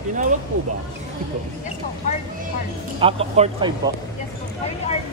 Tinawag po ba? Ito. Yes po, hard. Court 5 po. Yes po, hard.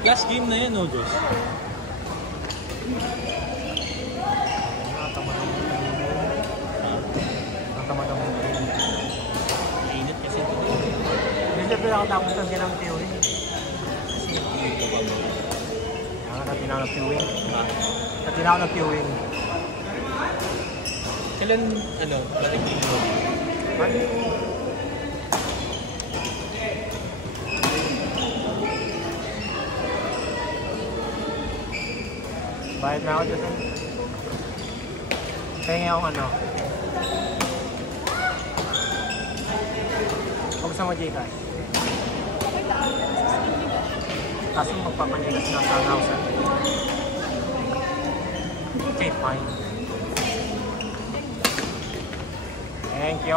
Last game na yan, no, Diyos? Natamad ang Mainit kasi ito. hindi siya pinakatapos ng silang viewing. Kaya natin ako ng viewing. Natin ako ng viewing. Kailan, balik din mo? Bayad na ako dyan. Kaya nga akong Kamusta mo, Gcash? Kaso magpapandigas na sa 1,000. Okay, fine. Thank you.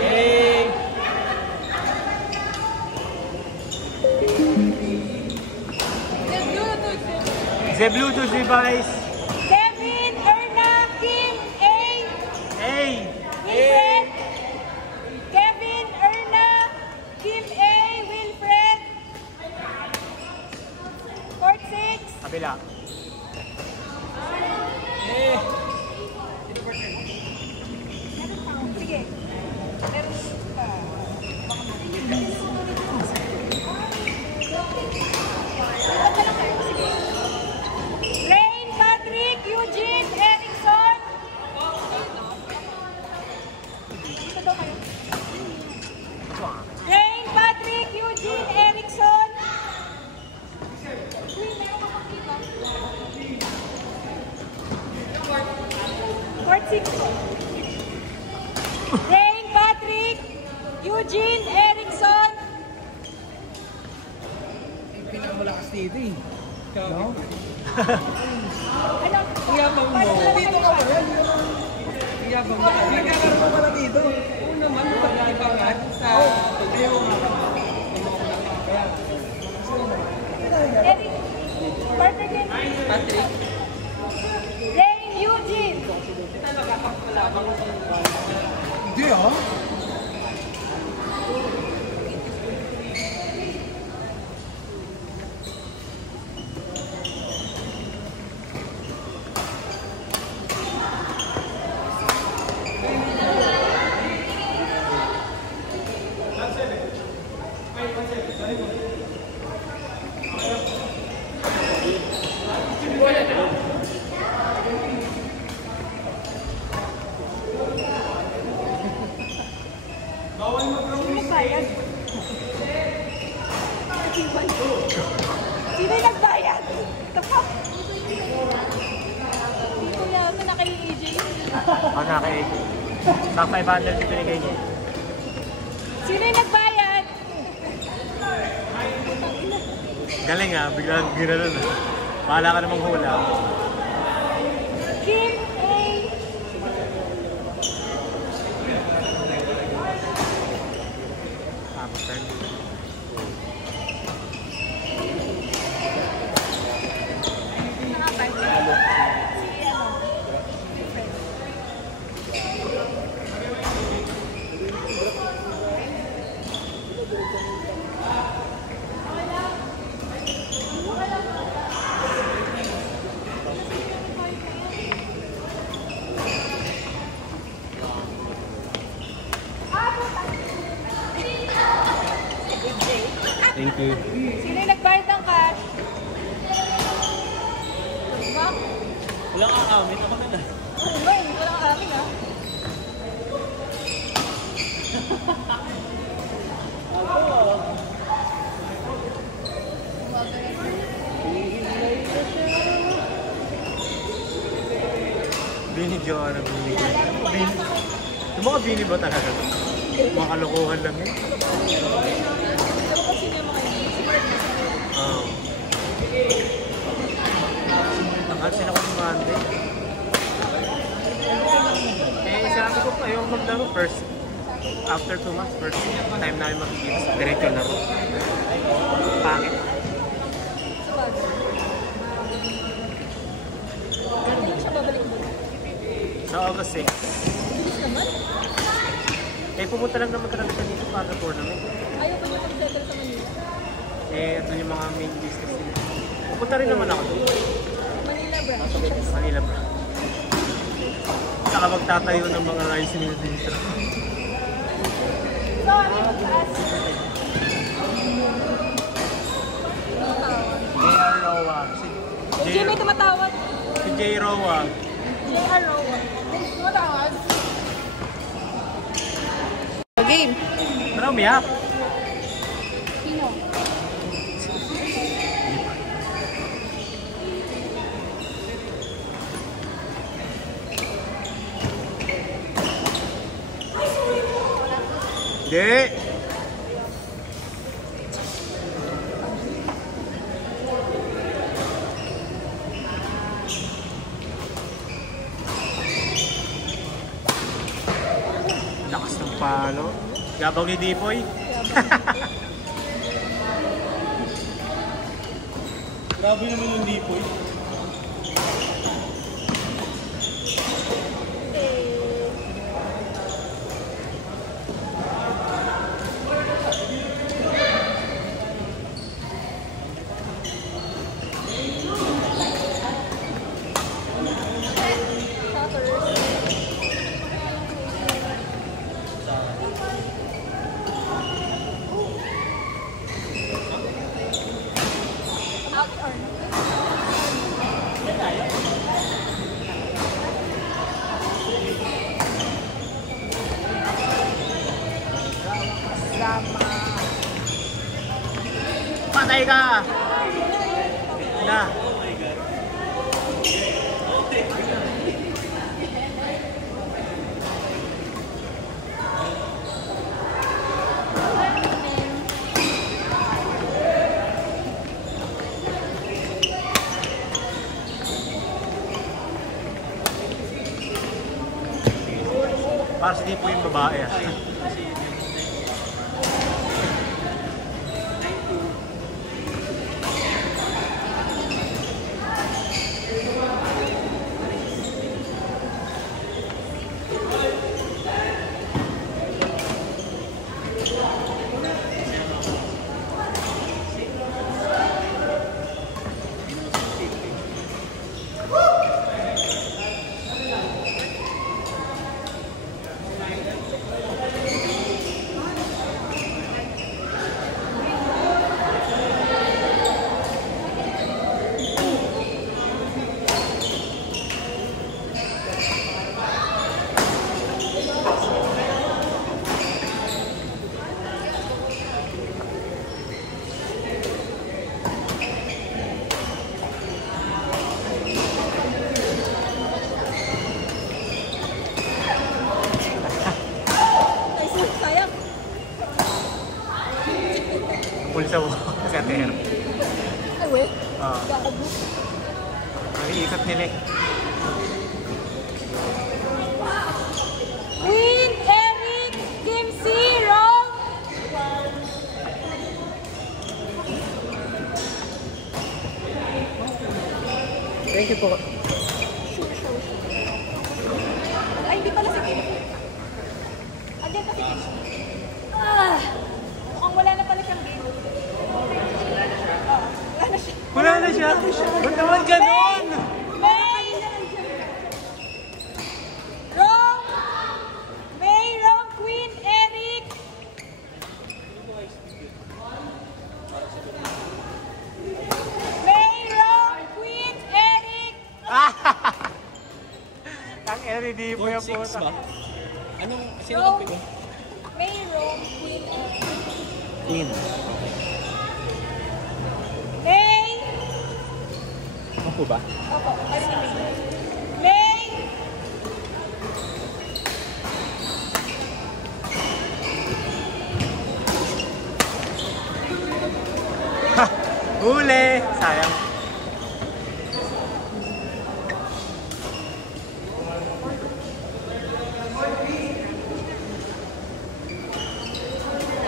Hey! The Bluetooth device. Kevin, Erna, Kim, A. Wilfred. Kevin, Erna, Kim, A. Wilfred. Court 6. Kabila. Eh! Sige. Meron pa. Rain, Patrick, Eugene, Erickson. Dito daw kayo. Rain, Patrick, Eugene, Erickson. Court 6 po. Rain, Patrick, Eugene, Erickson. Pinakamalakas dito eh. No? Ano? Yabang mo. Dito ka ba? Yabang mo. Nagkakaroon mo pala dito. Oo naman, pag-ibangan sa tuyo. Eric, partner din. Patrick. Rain, Eugene. Hindi ah. Sino yung nagbayad? Ito po. Dito yata na kay EJ. Na kay sa 500 yung binigay niya. Sino yung nagbayad? Galing biglang ginanon Bahala ka namang hula. Kim A. Tapos turn. Thank you. Sino yung nagbayad ng cash? Diba? Wala kang amin. Ako na lang. Oo ba, hindi ko lang amin ah. Bini Joanna, Bini. Bini. Yung mga Bini ba talaga? Mga kalokohan lang yun. Alam ko sino yung mga Oo. Takal sila ko ni Monday. Eh, sinabi ko pa, yung maglaro first. After 2 months, first time namin makikita sa diretso laro. Pangit. Hindi lang siya babalik mo. Sa August 6. Eh, pumunta lang naman talaga siya dito para sa tournament. Ayaw ba niya mag-settle sa Manila? Eh, ito yung mga main business nila. Pupunta rin naman ako doon. Manila branch. Manila bro. Saka magtatayo ng mga rice mill dito. So, ano yung taas? J.R. Roa. Si Jimmy tumatawag. Si J. Roa. J.R. Rowa. Tumatawag. Game. Tara, umiyak. Sino? Hindi. Lakas ng palo. Yabang ni Dipoy. Grabe naman yung Dipoy. Patay ka! Na. Para sa di po yung babae ah. Pulsa mo sa ter. Ay, we. Ah. Naiikot nila eh. Queen, Eric, Game 0. Thank you po. Ay, hindi pala si Kim. Andiyan pa si Kim. Ah! Mukhang wala na pala siyang game. Wala na siya. Wala na siya. Ba't naman ganon? May! Wrong! May, wrong, Queen, Eric! Hindi po yung Six puta. ba? Anong, sino Rome. kape ko? May Rome, Queen, and... Queen. May! Ako ba? Opo, kami ni May. May! Huli! Sayang.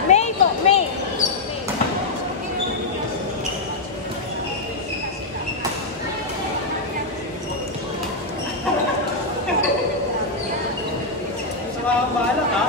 May po, May. Sa bahala ka?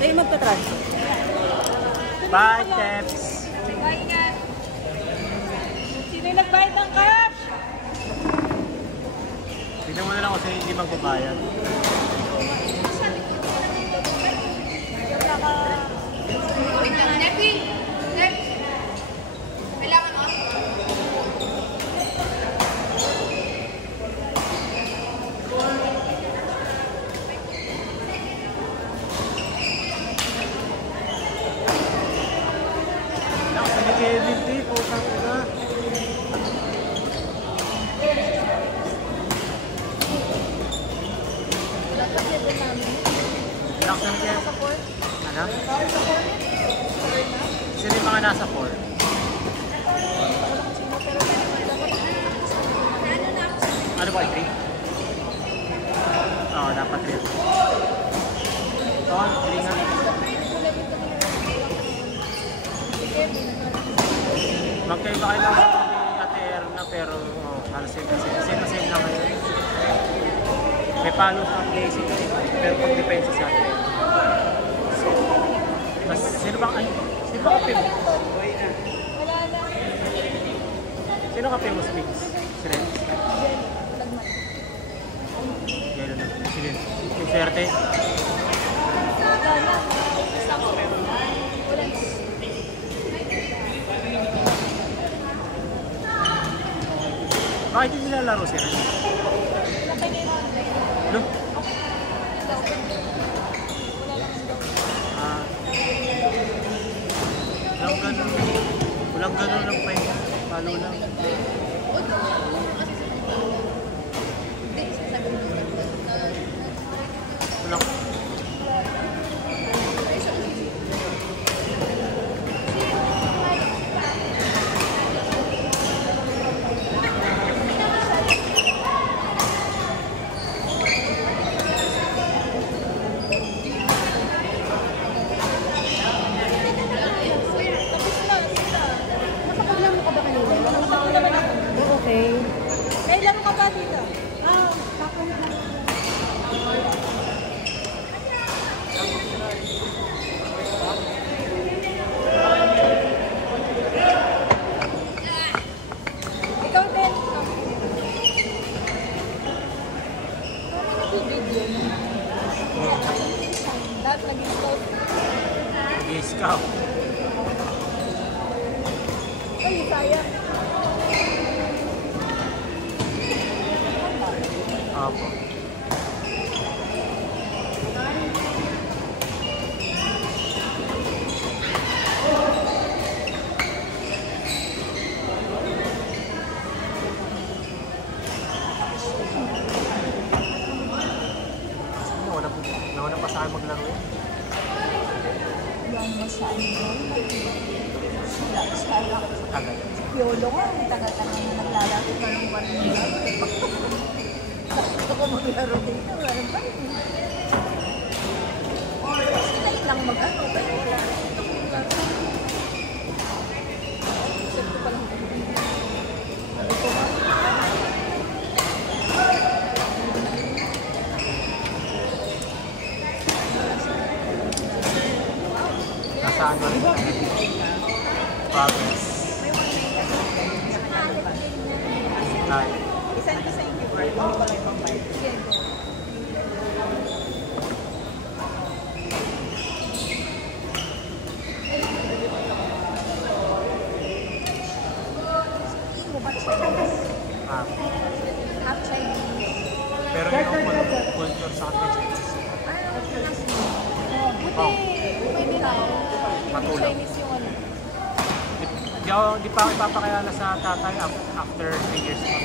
Sa'yo magta-transfer. Bye, Teps! Bye nga. Sino yung nagbayad ng cash? Tignan mo na lang kung sino hindi magbabayad. Yung naka... Nakasali ni Kevin, di po. Ina. Nakasali ni Kevin. Ano? Sino yung mga nasa 4? Ano ba, 3? Oo, dapat 3. Oo, 3 nga. Magkaiba kayo lang ni Ate Erna pero halos same lang kayo. May palo sa basic pero pag depensa sa atin. Mas sino bang kape mo? Wala na. Sino kape mo sa mix? Si Ren? Gano'n na. Sige. Yung swerte. Wala na. Wala. Bakit hindi nilalaro si Ren? No? Ah. Walang ganun lang pa yun. Palo lang. Walang. Nakapaglam mo ka ba kanina? Nakapaglam naman ako. Okay. May laro ka ba dito? Ikaw din. Lahat naging scout. Nag-i-scout. Ay, sayang. Opo. Nauna pa sa akin maglaro yun. Yung masyaan yun. Sayang. Tagal. Yolo nga, ang tagal-tagal na naglalaro ka ng one year. Gusto ko maglaro dito, wala ba yun? Sinayin lang mag-ano, pero wala rin ito maglaro. Isip ko palang sabi ko ba? Nasaan ba rin? Ay. Isend ko sa inyo. Hindi ko lang ibang bayad. Sige. Mo ba Chinese? Ah. Half Chinese. Pero yung culture sa akin Chinese. Buti, pwede na ako. Matulog. Chinese yung ano. Di pa ako ipapakilala sa tatay after 3 years pa.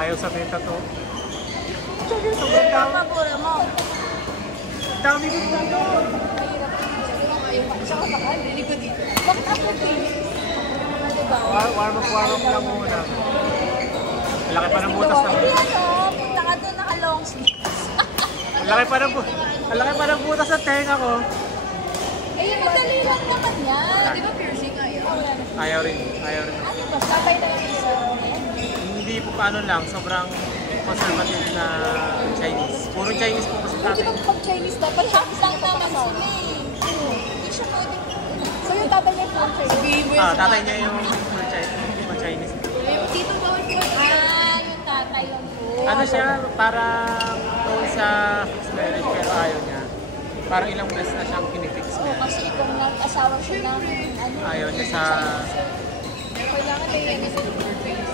Ayaw sabihin to. Ano ang pabura mo? Dami ko na to. Mahirap yung ayaw pa. Saka baka, hindi ko dito. Bakit after 3 years? Diba? Warm up lang muna. Malaki pa ng butas na. Hindi ano, punta ka doon naka-long sleeves. Malaki pa ng butas sa tenga ko. Eh, yung madali lang naman yan. Di ba piercing ayaw? Ayaw rin. Ano ba? Sabay na lang isa. Hindi po paano lang, sobrang conservative na Chinese. Puro Chinese po kasi Hindi tatay. ba pag Chinese dapat half lang naman sila eh. Hindi siya pwede. So yung tatay niya full Chinese? Tatay niya yung full Chinese. Dito ba yung tatay yung full? Ano siya, parang tungkol sa fixed marriage pero ayaw niya. Parang ilang beses na siyang pinifix Oo, niya. kasi kung nag-asawa siya ng ano. Ayaw niya sa... Kailangan may yan sa full face.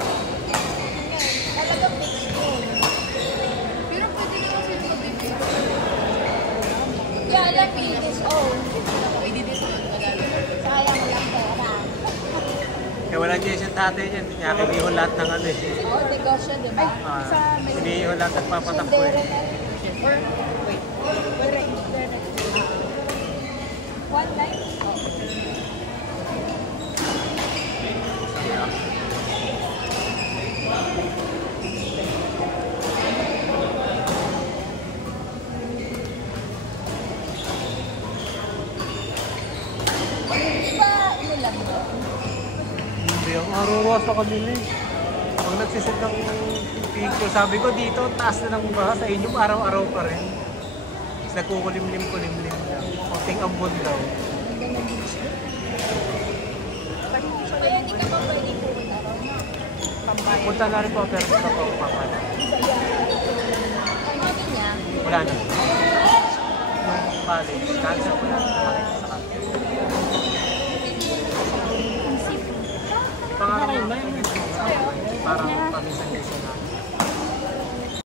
Talagang fixed yun. Pero pwede naman sa full face. Yeah, let me this own. Sayang lang pera. Kaya walang Diyos yung tatay niya, hindi niya kinihon lahat ng ano eh. Oo, negosyo, di ba? Hinihon lahat at papatakbo Sundere eh. na rin. Or, wait. Where is there? 190? Di ba, ano lang yun? Hindi ang arawa sa kanila eh. Pag nagsisit ng picture, sabi ko dito, taas na ng baha sa inyo, araw-araw pa rin. Tapos nagkukulimlim-kulimlim lang. Konting ambon daw. Kaya hindi ka pa pwede pumunta ron. Pambayad. Punta na rin po, pero hindi pa po ako papala. Ang sabi niya, Wala na. Yung college, cancer ko na nakakita sa cancer. Pangarap mo ba yung parang paminsan